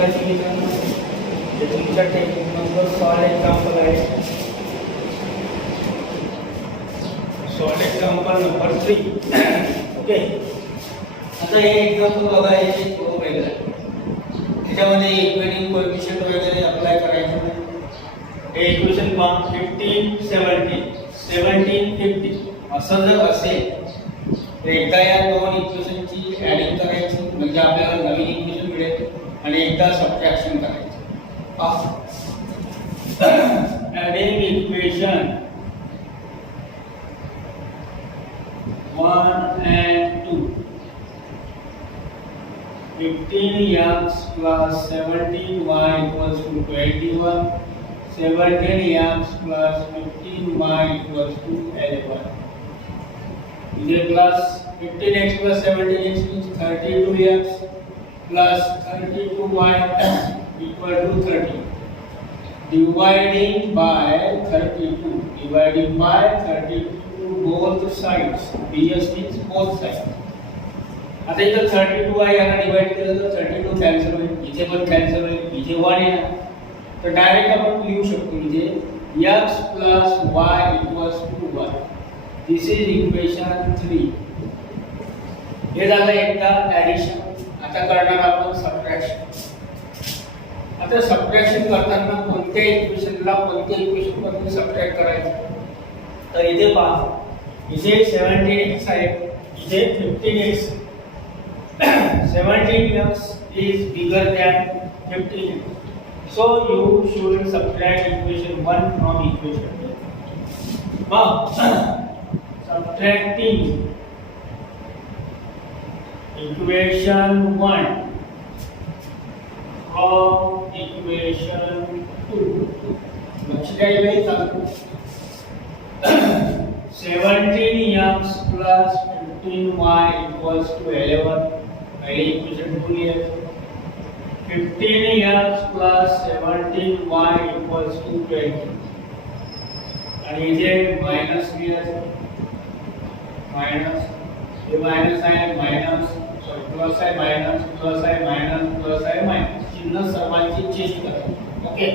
काळजी घेणार नाही. ते तुमच्या टेक्निक नंबर सॉल्व एक्झाम्पल आहे. Solve example number 3. ओके, आता हे एक्झाम्पल बघा, हे थोडं वेगळं आहे. त्याच्यामध्ये इक्वेटिंग कोएफिशिएंट वगैरे अप्लाय करायचं नाही. हे इक्वेशन पहा, 15 17 17 50 असं जर असेल तर एकदा या दोन इक्वेशनची ऍडिंग करायची, म्हणजे आपल्याला नवीन इक्वेशन मिळेल, आणि एकदा सबट्रॅक्शन करायचं. ऍडिंग इक्वेशन 1 and 2. 15x plus 17y equals to 21. 17x plus 15y equals to 11. This plus 15x plus 17x means 32x plus 32y equal to 30. Dividing by 32. Dividing by 32 both sides. BS means both sides. आता इथं 32 आहे, याला डिवाइड केलं तर 32 कॅन्सल होईल, इथे पण कॅन्सल होईल, इथे 1 येणार. तर डायरेक्ट आपण लिहू शकतो, म्हणजे x plus y equals to 1. This is equation 3. हे झालं एकदा ऍडिशन. आता करणार आपण सबट्रॅक्शन. आता सबट्रॅक्शन करताना कोणत्या इक्वेशनला कोणत्या इक्वेशन मधून सबट्रॅक्ट करायचं, तर इथे पहा, इथे 17x आहे, इथे 15x. 17x is bigger than 15x. So you should subtract equation 1 from equation 2. Now, subtracting equation 1 from equation 2. लक्ष द्यायला सांगतो. 17x plus 15y equals to 11. पहले इक्वेशन 2 लिया. 15x plus 17y equals to 20. आणि इथे माइनस लिहायचं. माइनस, हे माइनस आहे, माइनस, सॉरी प्लस आहे, माइनस, प्लस आहे, माइनस, प्लस आहे, माइनस. चिन्ह सर्वांची चेंज करा. Okay,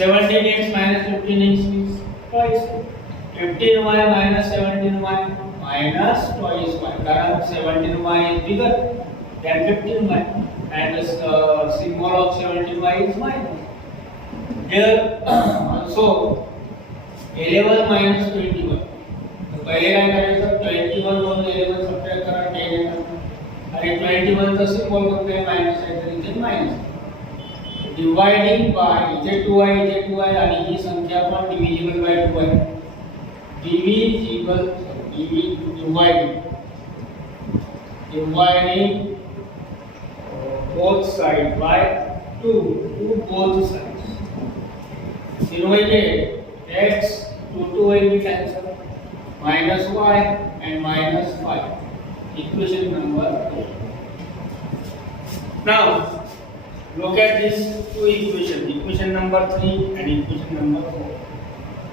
17x minus 15x means twice. 15y minus 17y minus twice y, कारण 17y is bigger than 15y, and the symbol of 17y is minus. Here also 11 minus 21. तो पहले काय करायचं, 21 मधून 11 सबट्रॅक्ट करा, 10 येणार. आणि 21 चा सिम्बॉल कोणता आहे, मायनस आहे, तर इथे मायनस. डिवाइडिंग बाय, इथे 2 आहे, इथे 2 आहे, आणि ही संख्या पण डिव्हिजिबल बाय 2 आहे. Divisible, dividing both sides by 2 to both sides. तीनों के x 2 will be cancelled, minus y and minus 5. Equation number 4. Now look at these two equations, equation number 3 and equation number 4.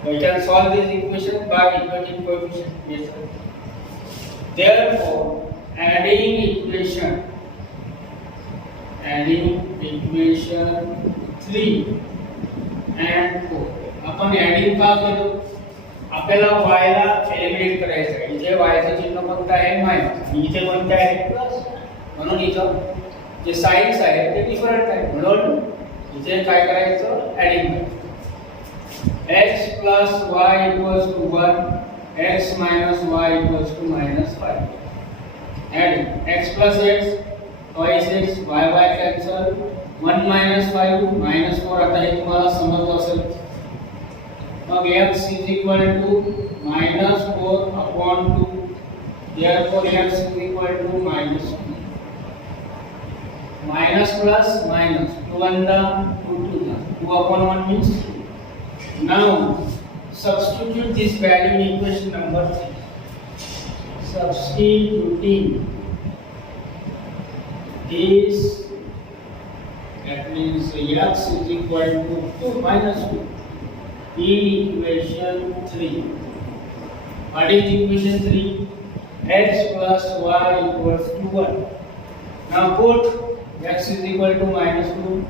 We can solve this equation by equating coefficient. Yes, sir. Therefore, adding equation 3 and 4. आपण ऍडिंग का केलो, आपल्याला y ला एलिमिनेट करायचं आहे. इथे y चं चिन्ह कोणतं आहे, मायनस, इथे कोणतं आहे, प्लस. म्हणून इथं जे साइन्स आहे ते डिफरंट आहे, म्हणून इथे काय करायचं, ऍडिंग करायचं. x plus y equals to 1, x minus y equals to minus 5. Adding x plus x, twice x, y cancel, 1 minus 5 minus 4. आता हे तुम्हाला समजलं असेल. मग x is equal to minus 4 upon 2. Therefore x is equal to minus 2. Minus plus minus, 2 1 the 2 2 2 upon 1 means 2. Now substitute this value in equation number 3. Substituting this, that means x is equal to 2 minus 2 in equation 3. What is equation 3? X plus y equals to 1. Now put x is equal to -2,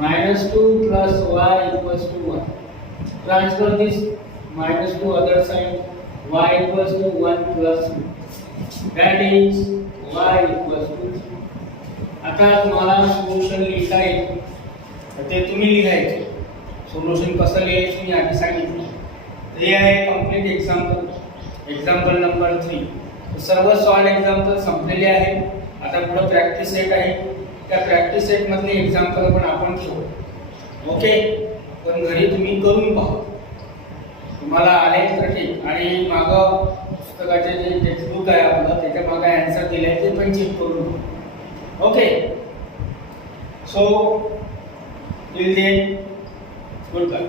-2 plus y equals to 1. Transfer this -2 other side, y equals to 1 plus 2. That is y equals to 3. आता तुम्हाला सोल्युशन लिहिता येईल, ते तुम्ही लिहायचे. सोल्युशन कसं लिहायचं मी आधी सांगितलं. हे आहे कंप्लीट एक्झाम्पल नंबर 3. सर्व सॉल्व एक्झाम्पल संपलेले आहे. आता पुढे प्रॅक्टिस सेट आहे. त्या प्रॅक्टिस सेट मधले एक्झाम्पल पण आपण घेऊ. ओके, पण घरी तुम्ही करून पहा. तुम्हाला आले तर ठीक. आणि मागं पुस्तकाचे जे टेक्स्टबुक आहे आपलं त्याच्या मागे आन्सर दिले ते पण चेक करून पहा. Okay, so till then, goodbye.